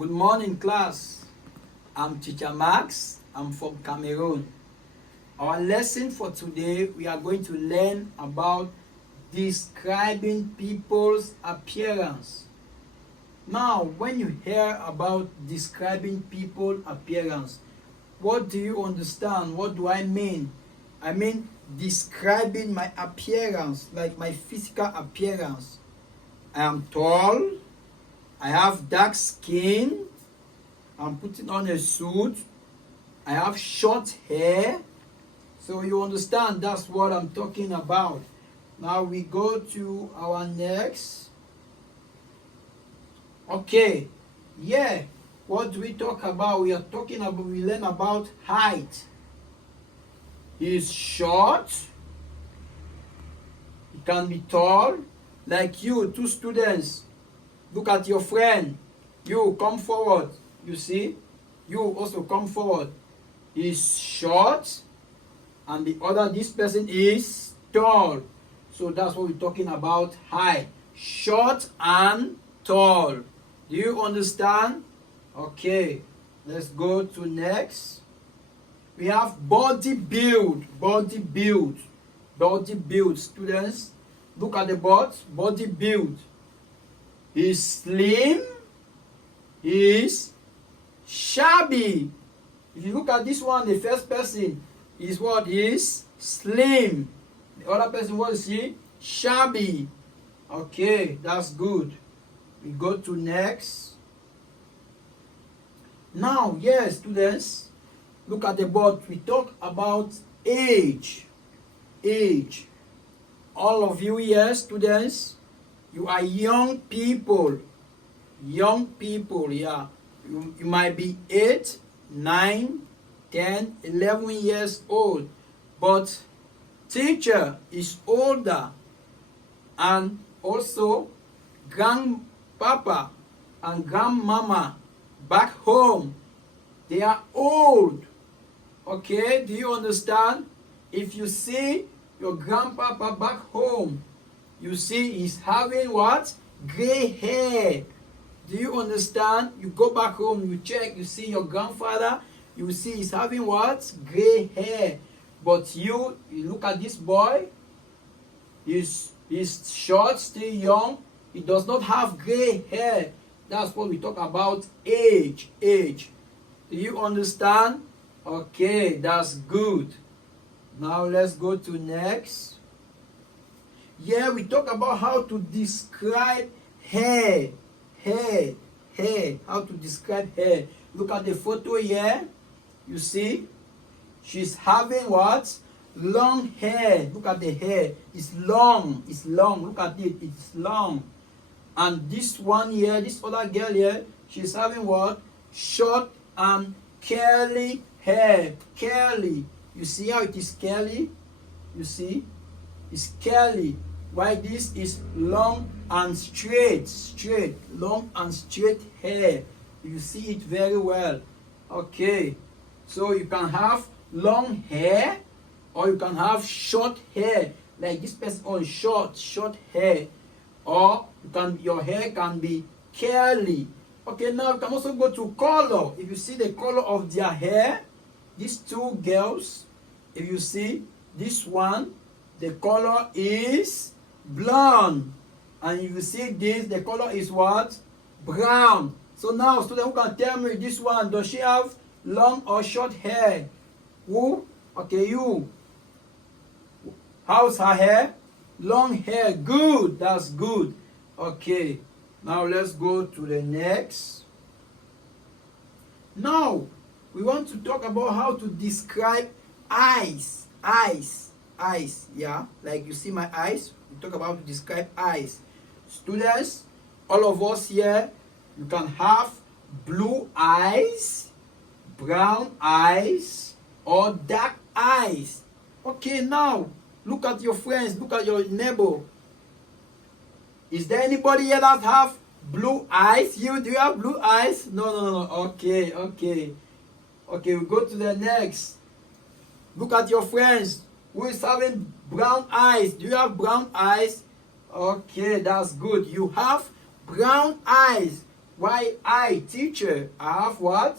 Good morning, class. I'm Teacher Max. I'm from Cameroon. Our lesson for today, we are going to learn about describing people's appearance. Now, when you hear about describing people's appearance, what do you understand? What do I mean? I mean describing my appearance, like my physical appearance. I am tall. I have dark skin. I'm putting on a suit. I have short hair. So you understand, that's what I'm talking about. Now we go to our next. Okay, yeah, what do we talk about? We learn about height. He's short. He can be tall. Like you, two students. Look at your friend. You come forward. You see? You also come forward. He's short. And this person is tall. So that's what we're talking about, height. Short and tall. Do you understand? Okay. Let's go to next. We have body build. Body build. Body build. Students, look at the body build. He's slim. He's shabby. If you look at this one, the first person is what is slim. The other person, what is he? Shabby. Okay, that's good. We go to next. Now, yes, students, look at the board. We talk about age. Age. All of you here, students, you are young people. Young people, yeah. You might be 8, 9, 10, 11 years old. But teacher is older. And also grandpapa and grandmama back home, they are old. Okay, do you understand? If you see your grandpapa back home, you see he's having what? Gray hair. Do you understand? You go back home, you check, you see your grandfather, you see he's having what? Gray hair. But you look at this boy, he's short, still young, he does not have gray hair. That's what we talk about, age. Age. Do you understand? Okay, that's good. Now let's go to next. Yeah, we talk about how to describe hair. Hair. How to describe hair. Look at the photo here. You see? She's having what? Long hair. Look at the hair. It's long. It's long. Look at it. It's long. And this one here, this other girl here, she's having what? Short and curly hair. Curly. You see how it is curly? You see? It's curly. Why this is long and straight. Straight. Long and straight hair. You see it very well. Okay. So you can have long hair or you can have short hair. Like this person on short hair. Or your hair can be curly. Okay, now you can also go to color. If you see the color of their hair, these two girls, if you see this one, the color is blonde. And if you see this, the color is what? Brown. So now, student, who can tell me this one, does she have long or short hair? Who? Okay, you. How's her hair? Long hair. Good. That's good. Okay. Now let's go to the next. Now, we want to talk about how to describe eyes. Eyes. Yeah. Like you see my eyes. We talk about to describe eyes. Students, all of us here, you can have blue eyes, brown eyes, or dark eyes. Okay, now, look at your friends, look at your neighbor. Is there anybody here that have blue eyes? Do you have blue eyes? No. Okay. Okay, we go to the next. Look at your friends. Who is having brown eyes? Do you have brown eyes? Okay, that's good. You have brown eyes. Why I, teacher, I have what?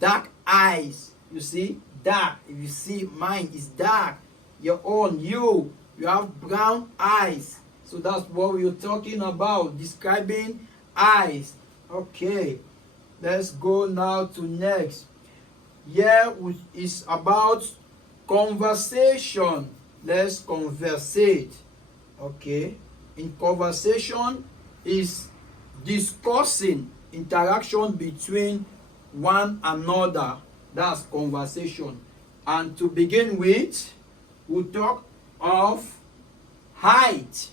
Dark eyes. You see? Dark. If you see, mine is dark. Your own, you have brown eyes. So that's what we're talking about, describing eyes. Okay, let's go now to next. Here which is about conversation. Let's conversate. Okay, in conversation is discussing, interaction between one another. That's conversation. And to begin with, we'll talk of height.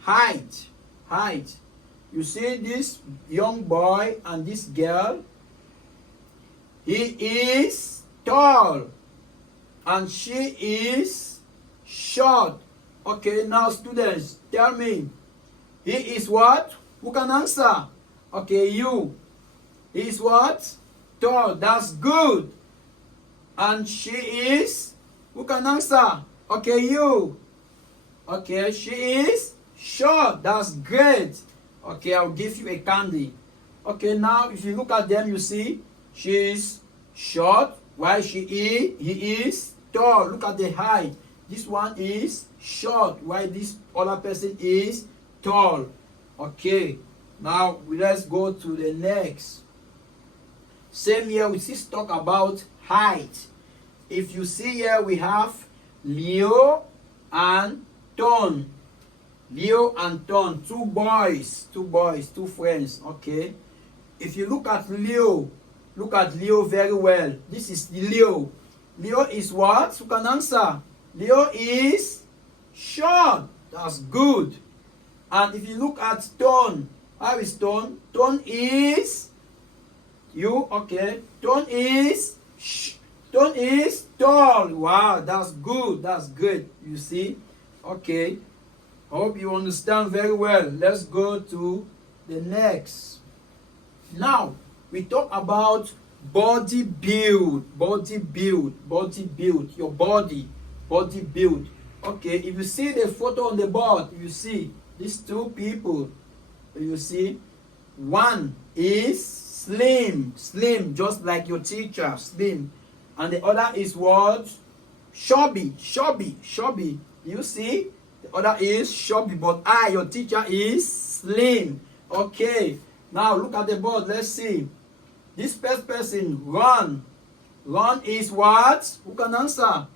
Height. You see this young boy and this girl, he is tall and she is short. Okay, now students, tell me, he is what? Who can answer? Okay, you. He is what? Tall. That's good. And she is? Who can answer? Okay, you. Okay, she is short. That's great. Okay, I'll give you a candy. Okay, now if you look at them, you see she's short while he is tall. Look at the height. This one is short while this other person is tall. Okay, now let's go to the next. Same here, we still talk about height. If you see here, we have Leo and Ton. Leo and Ton, two boys, two friends. Okay, if you look at Leo very well. This is Leo. Leo is what? Who can answer? Leo is short. That's good. And if you look at Ton, how is Ton? Ton is you. Okay, Ton is tall. Wow, that's good. That's good. You see? Okay. Hope you understand very well. Let's go to the next. Now, we talk about body build. Your body build. Okay, if you see the photo on the board, you see these two people. You see, one is slim, just like your teacher, slim. And the other is what? Chubby. You see? The other is chubby, but your teacher is slim. Okay, now look at the board. Let's see. This first person, Ron. Ron is what? Who can answer?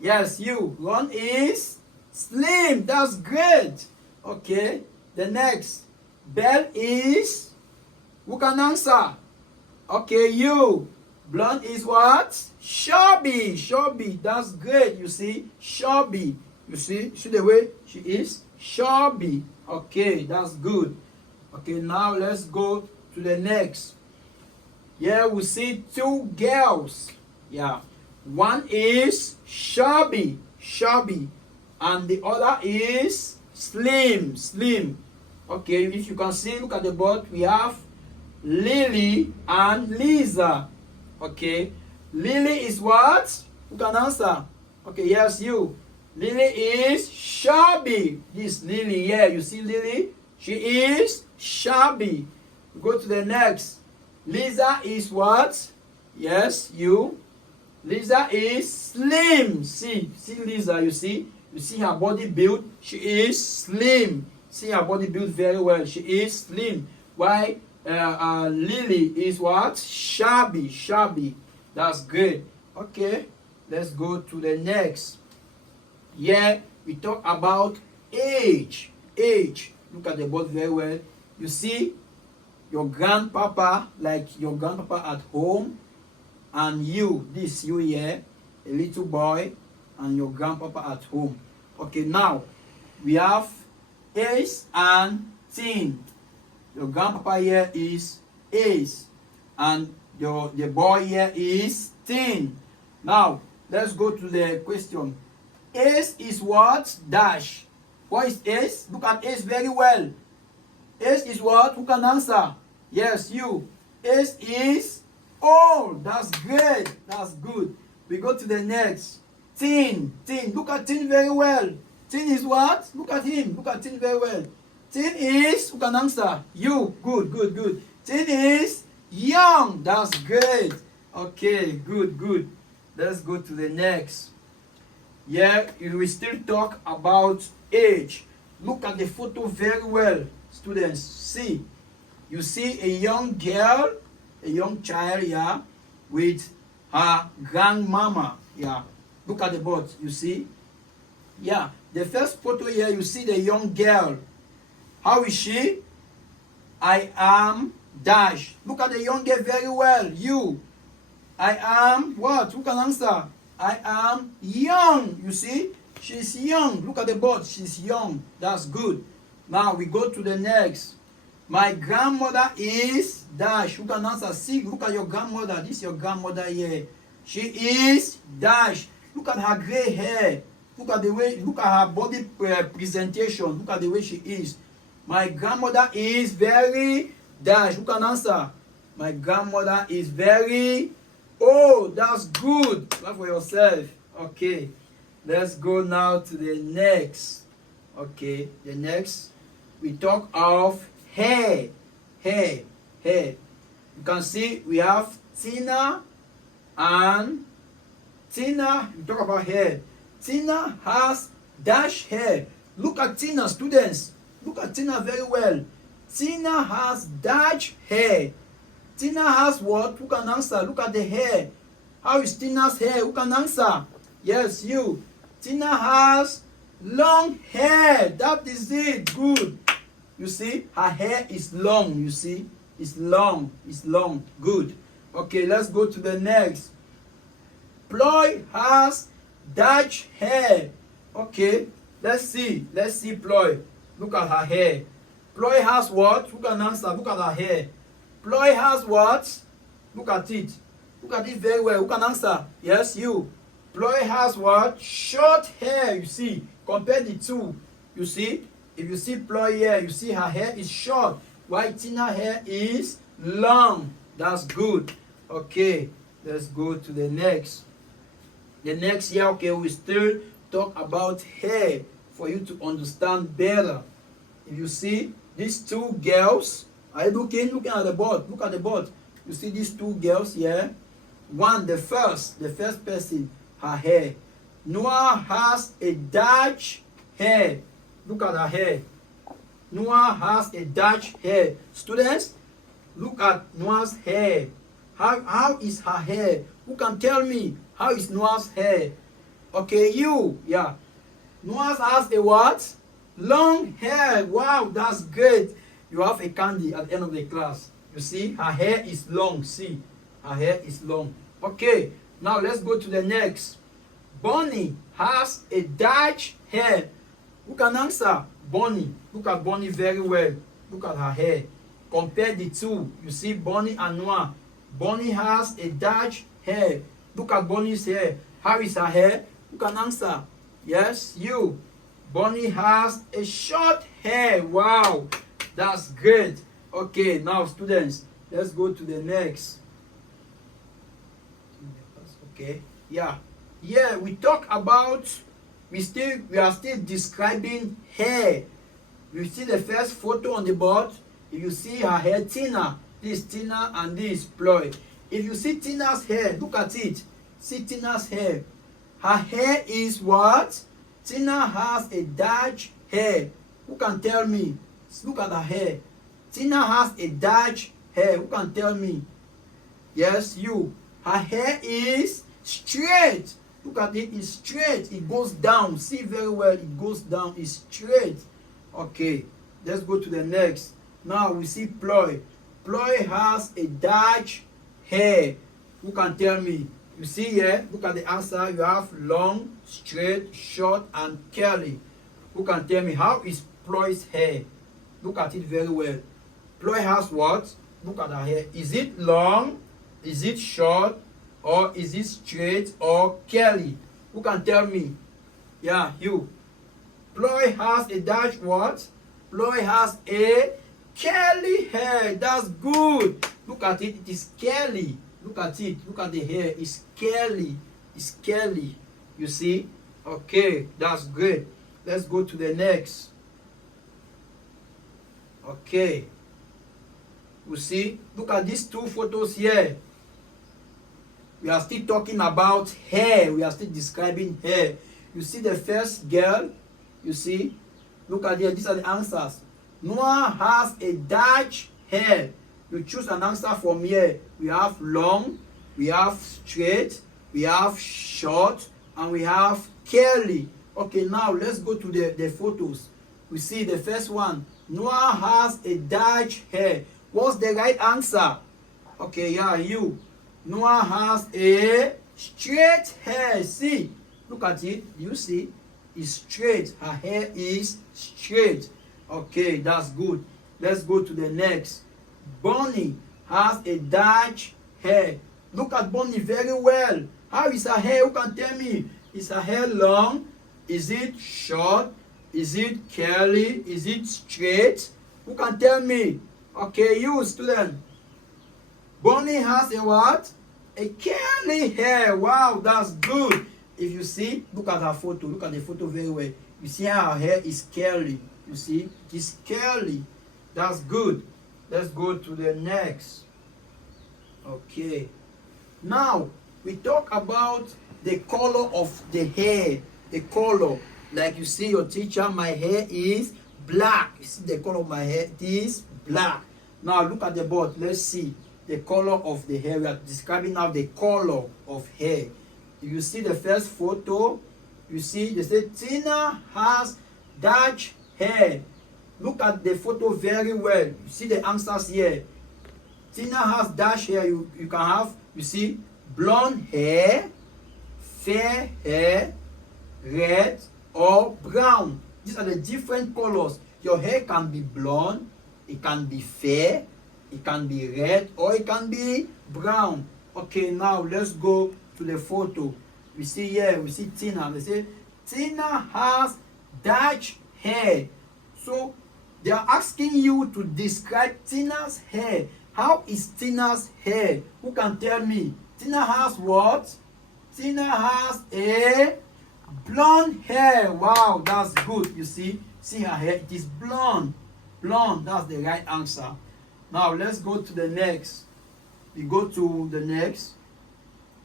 Yes, you. Ron is slim. That's great. Okay, the next. Belle is? Who can answer? Okay, you. Blonde is what? Chubby. That's great. You see? Chubby. You see the way she is? Chubby. Okay, that's good. Okay, now let's go to the next. Here we see two girls. Yeah. One is chubby. And the other is slim. Okay, if you can see, look at the board. We have Lily and Lisa. Okay. Lily is what? Who can answer? Okay, yes, you. Lily is chubby. This Lily here, you see Lily? She is chubby. Go to the next. Lisa is what? Yes, you. Lisa is slim. See Lisa, you see? You see her body build? She is slim. See her body build very well. She is slim. Why? Lily is what? Chubby. That's good. Okay, let's go to the next. Here we talk about age. Look at the board very well. You see your grandpapa, like your grandpapa at home, and you here, a little boy, and your grandpapa at home. Okay, now we have Ace and Teen. Your grandpapa here is Ace, and the boy here is Teen. Now let's go to the question. Ace is what? Dash. What is Ace? Look at Ace very well. Ace is what? Who can answer? Yes, you. Ace is old. That's great. That's good. We go to the next. Teen. Look at Teen very well. Teen is what? Look at him. Look at Teen very well. Teen is, who can answer? You. Good. Tin is young. That's great. Okay, good. Let's go to the next. Yeah, we will still talk about age. Look at the photo very well, students. See, you see a young girl, a young child, yeah, with her grandmama. Yeah, look at the boat. You see, yeah, the first photo here, you see the young girl. How is she? I am dash. Look at the young girl very well. You. I am what? Who can answer? I am young. You see? She's young. Look at the board. She's young. That's good. Now we go to the next. My grandmother is dash. Who can answer? See, look at your grandmother. This is your grandmother here. She is dash. Look at her gray hair. Look at the way, look at her body presentation. Look at the way she is. My grandmother is very dash. Who can answer? My grandmother is very old. That's good. Clap for yourself. Okay. Let's go now to the next. Okay. The next, we talk of hair. Hair. You can see we have Tina and Tina. We talk about hair. Tina has dash hair. Look at Tina, students. Look at Tina very well. Tina has dash hair. Tina has what? Who can answer? Look at the hair. How is Tina's hair? Who can answer? Yes, you. Tina has long hair. That is it. Good. You see, her hair is long. You see, it's long. It's long. Good. Okay, let's go to the next. Ploy has dash hair. Okay, let's see. Let's see Ploy. Look at her hair. Ploy has what? Who can answer? Look at her hair. Ploy has what? Look at it. Look at it very well. Who can answer? Yes, you. Ploy has what? Short hair. You see, compare the two. You see, if you see Ploy here, you see her hair is short, while Tina hair is long. That's good. Okay, let's go to the next. The next here, okay, we still talk about hair for you to understand better. If you see these two girls, are you looking at the board? Look at the board. You see these two girls here. One, the first person, her hair. Noah has a dash hair. Look at her hair. Noah has a dash hair. Students, look at Noah's hair. How is her hair? Who can tell me how is Noah's hair? Okay, you. Yeah. Noah has a what? Long hair. Wow, that's great. You have a candy at the end of the class. You see, her hair is long. See, her hair is long. Okay, now let's go to the next. Bonnie has a dash hair. Who can answer? Bonnie. Look at Bonnie very well. Look at her hair. Compare the two. You see Bonnie and Noah. Bonnie has a dash hair. Look at Bonnie's hair. How is her hair? Who can answer? Yes, you. Bonnie has a short hair. Wow, that's great. Okay, now students, let's go to the next. Okay, yeah, we talk about, we are still describing hair. You see the first photo on the board. If you see her hair, Tina, this Tina and this Ploy. If you see Tina's hair, look at it. See Tina's hair. Her hair is what? Tina has a dash hair. Who can tell me? Look at her hair. Tina has a dash hair. Who can tell me? Yes, you. Her hair is straight. Look at it. It's straight. It goes down. See very well. It goes down. It's straight. Okay. Let's go to the next. Now we see Ploy. Ploy has a dash hair. Who can tell me? You see here, look at the answer. You have long, straight, short, and curly. Who can tell me how is Ploy's hair? Look at it very well. Ploy has what? Look at her hair. Is it long? Is it short? Or is it straight or curly? Who can tell me? Yeah, you. Ploy has a dash what? Ploy has a curly hair. That's good. Look at it. It is curly. Look at it. Look at the hair. It's curly. It's curly. You see? Okay, that's great. Let's go to the next. Okay. You see, look at these two photos here. We are still talking about hair. We are still describing hair. You see the first girl, you see, look at here, these are the answers. Noah has a Dutch hair. You choose an answer from here. We have long, we have straight, we have short, and we have curly. Okay, now let's go to the photos. We see the first one. Noah has a Dutch hair. What's the right answer? Okay, yeah, you. Noah has a straight hair. See, look at it. You see, it's straight. Her hair is straight. Okay, that's good. Let's go to the next. Bonnie has a Dutch hair. Look at Bonnie very well. How is her hair? Who can tell me? Is her hair long? Is it short? Is it curly? Is it straight? Who can tell me? Okay, you student. Bonnie has a what? A curly hair. Wow, that's good. If you see, look at her photo. Look at the photo very well. You see how her hair is curly. You see, it's curly. That's good. Let's go to the next. Okay. Now, we talk about the color of the hair. The color. Like you see your teacher, my hair is black. You see the color of my hair is black. Now look at the board. Let's see the color of the hair. We are describing now the color of hair. You see the first photo. You see, they say Tina has Dutch hair. Look at the photo very well. You see the answers here. Tina has Dutch hair. You can have, you see, blonde hair, fair hair, red, or brown. These are the different colors. Your hair can be blonde, it can be fair, it can be red, or it can be brown. Okay, now let's go to the photo. We see here, we see Tina. They say Tina has Dutch hair. So they are asking you to describe Tina's hair. How is Tina's hair? Who can tell me? Tina has what? Tina has a blonde hair. Wow, that's good. You see her hair, it is blonde. Blonde, that's the right answer. Now let's go to the next. We go to the next.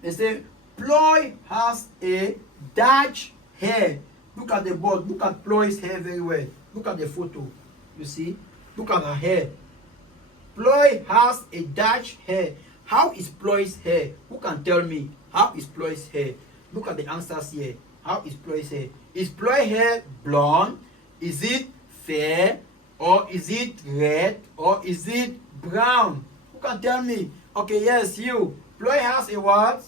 They say Ploy has a Dutch hair. Look at the board. Look at Ploy's hair very well. Look at the photo. You see, look at her hair. Ploy has a Dutch hair. How is Ploy's hair? Who can tell me? How is Ploy's hair? Look at the answers here. How is Ploy's hair? Is Ploy's hair blonde? Is it fair? Or is it red? Or is it brown? Who can tell me? Okay, yes, you. Ploy has a what?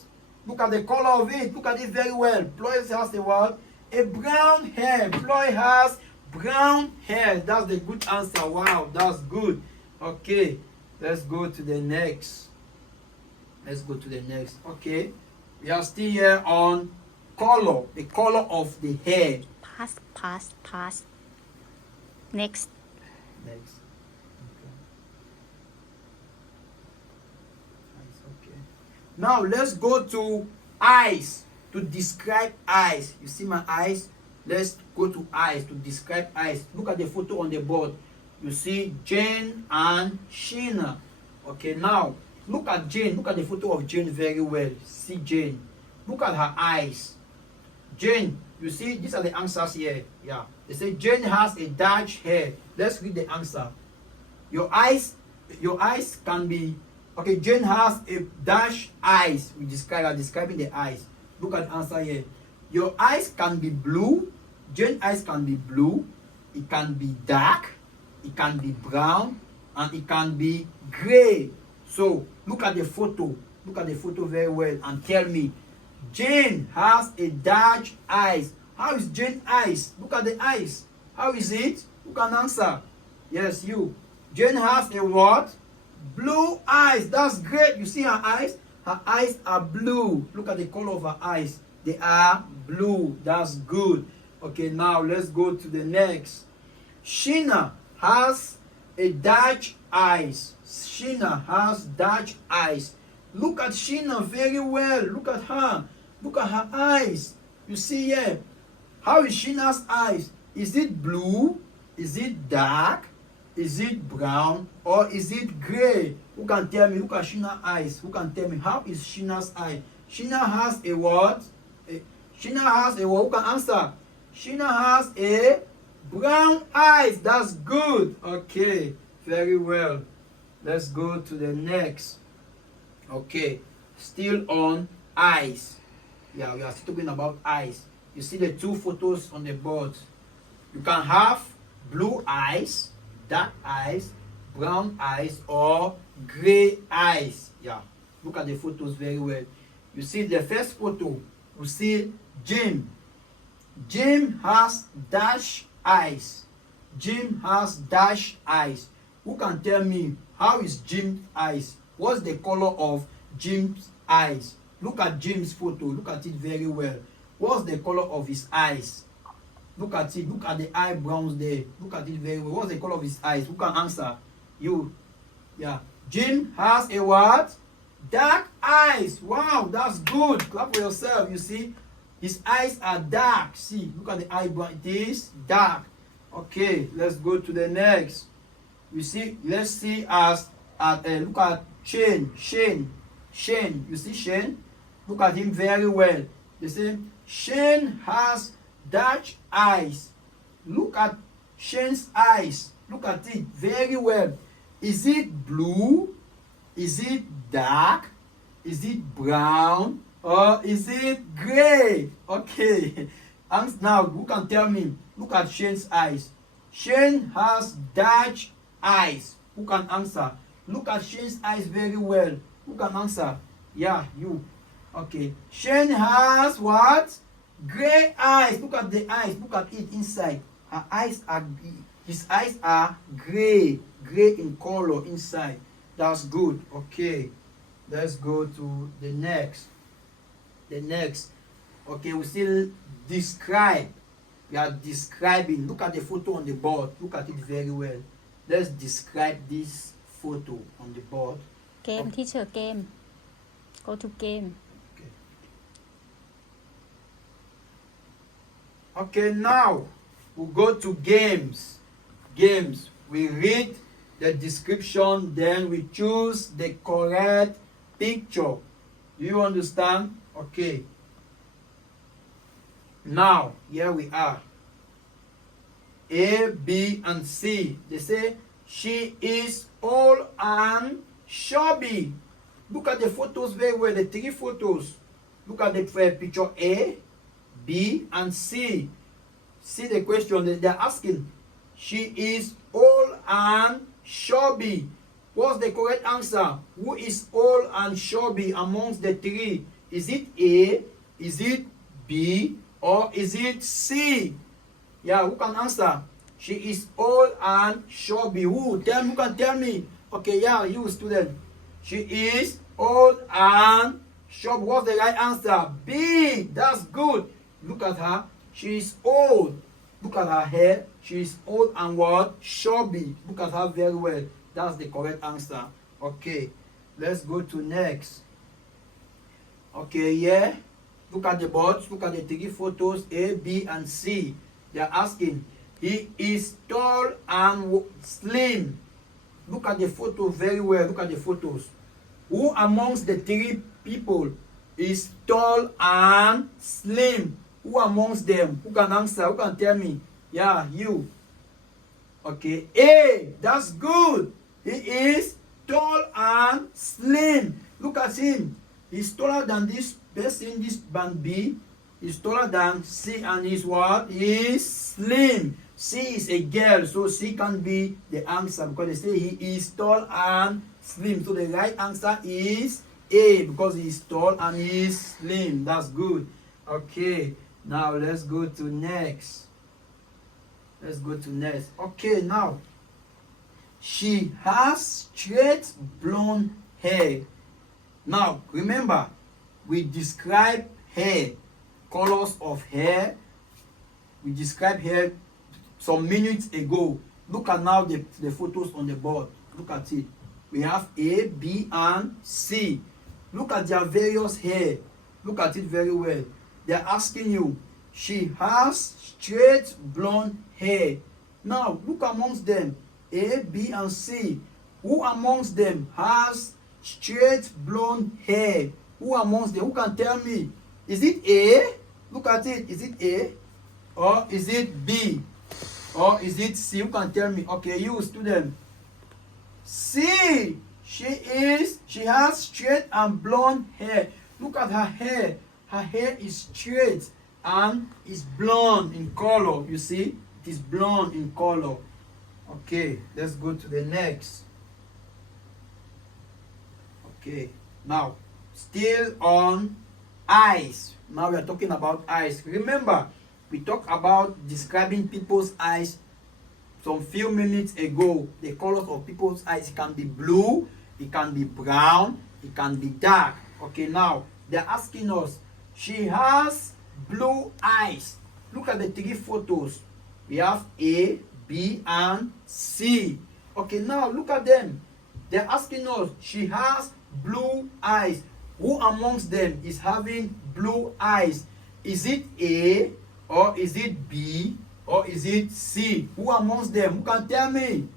Look at the color of it. Look at it very well. Ploy has a what? A brown hair. Ploy has brown hair. That's the good answer. Wow, that's good. Okay, let's go to the next. Let's go to the next. Okay, we are still here on color. The color of the hair. Pass. Next. Next. Okay. Now let's go to eyes. To describe eyes. You see my eyes? Let's go to eyes to describe eyes. Look at the photo on the board. You see Jane and Sheena. Okay, now look at Jane. Look at the photo of Jane very well. See Jane. Look at her eyes. Jane, you see, these are the answers here. Yeah. They say Jane has a Dutch hair. Let's read the answer. Your eyes can be, okay, Jane has a Dutch eyes. We are describing the eyes. Look at the answer here. Your eyes can be blue. Jane's eyes can be blue. It can be dark. It can be brown. And it can be gray. So, look at the photo. Look at the photo very well and tell me. Jane has a Dutch eyes. How is Jane's eyes? Look at the eyes. How is it? Who can answer? Yes, you. Jane has a what? Blue eyes. That's great. You see her eyes? Her eyes are blue. Look at the color of her eyes. They are blue. That's good. Okay, now let's go to the next. Sheena has a Dutch eyes. Sheena has Dutch eyes. Look at Sheena very well. Look at her. Look at her eyes. You see here. How is Sheena's eyes? Is it blue? Is it dark? Is it brown or is it gray? Who can tell me? Look at Shina's eyes. Who can tell me how is Shina's eye? Shina has a what? Shina has a what? Who can answer? Shina has a brown eyes. That's good. Okay, very well. Let's go to the next. Okay, still on eyes. Yeah, we are still talking about eyes. You see the two photos on the board. You can have blue eyes, dark eyes, brown eyes, or gray eyes. Yeah, look at the photos very well. You see the first photo, you see Jim. Jim has dash eyes. Jim has dash eyes. Who can tell me how is Jim's eyes? What's the color of Jim's eyes? Look at Jim's photo. Look at it very well. What's the color of his eyes? Look at it. Look at the eyebrows there. Look at it very well. What's the color of his eyes? Who can answer? You. Yeah. Jim has a what? Dark eyes. Wow, that's good. Clap for yourself. You see, his eyes are dark. See, look at the eyebrow. It is dark. Okay, let's go to the next. You see, let's see look at Shane. You see Shane? Look at him very well. You see, Shane has dark eyes. Look at Shane's eyes. Look at it very well. Is it blue? Is it dark? Is it brown? Or is it gray? Okay. And now, who can tell me? Look at Shane's eyes. Shane has dark eyes. Who can answer? Look at Shane's eyes very well. Who can answer? Yeah, you. Okay. Shane has what? Gray eyes. Look at the eyes. Look at it inside. His eyes are gray. Gray in color inside. That's good. Okay. Let's go to the next. Okay, we still describe. We are describing. Look at the photo on the board. Look at it very well. Let's describe this photo on the board. Game, teacher, game. Go to game. Okay, now we go to games. Games. We read the description, then we choose the correct picture. Do you understand? Okay. Now, here we are. A, B, and C. They say, she is old and chubby. Look at the photos very well, the three photos. Look at the picture A, B, and C. See the question that they're asking. She is old and chubby. What's the correct answer? Who is old and chubby amongst the three? Is it A? Is it B? Or is it C? Yeah, who can answer? She is old and chubby. Who can tell me? Okay, yeah, you student. She is old and chubby. What's the right answer? B. That's good. Look at her. She is old. Look at her hair. She is old and what? Chubby. Look at her very well. That's the correct answer. Okay, let's go to next. Okay, yeah. Look at the boards. Look at the three photos, A, B, and C. They are asking, he is tall and slim. Look at the photo very well. Look at the photos. Who amongst the three people is tall and slim? Who amongst them? Who can answer? Who can tell me? Yeah, you. Okay, A. That's good. He is tall and slim. Look at him. He's taller than this person, this band B. He's taller than C, and he's what? He's slim. C is a girl, so C can be the answer because they say he is tall and slim. So the right answer is A because he is tall and he is slim. That's good. Okay, now let's go to next. Okay, now she has straight blonde hair. Now remember, we describe hair, colors of hair. We described hair some minutes ago. Look at now the photos on the board. Look at it. We have A, B, and C. Look at their various hair. Look at it very well. They're asking you, she has straight blonde hair. Now look amongst them. A, B, and C. Who amongst them has straight blonde hair? Who amongst them? Who can tell me? Is it A? Look at it. Is it A? Or is it B? Or is it C? Who can tell me? Okay, you student. C. She has straight and blonde hair. Look at her hair. Her hair is straight and is blonde in color. You see? It is blonde in color. Okay, let's go to the next. Okay, now still on eyes. Now we are talking about eyes. Remember, we talked about describing people's eyes some few minutes ago. The colors of people's eyes can be blue, it can be brown, it can be dark. Okay, now they're asking us, she has blue eyes. Look at the three photos. We have A, B, and C. Okay, now look at them. They're asking us, she has blue eyes. Who amongst them is having blue eyes? Is it A, or is it B, or is it C? Who amongst them? Who can tell me?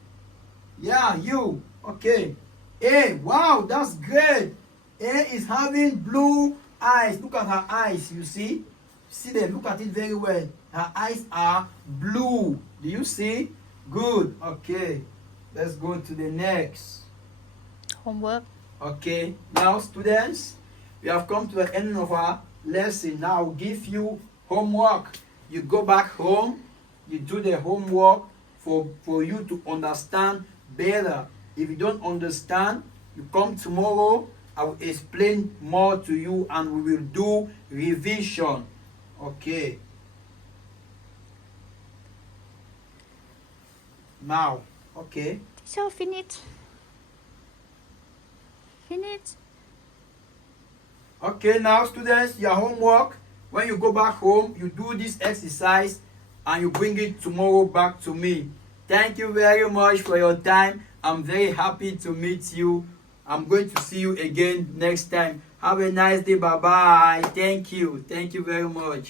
Yeah, you. Okay. A. Wow, that's great. A is having blue eyes. Look at her eyes, you see? See them, look at it very well. Her eyes are blue. Do you see? Good. Okay. Let's go to the next. Homework. Okay. Now, students, we have come to the end of our lesson. Now, I'll give you homework. You go back home, you do the homework for you to understand better. If you don't understand, you come tomorrow, I will explain more to you and we will do revision. Okay. Now, okay. So finish. Finish. Okay, now students, your homework, when you go back home, you do this exercise and you bring it tomorrow back to me. Thank you very much for your time. I'm very happy to meet you. I'm going to see you again next time. Have a nice day. Bye-bye. Thank you. Thank you very much.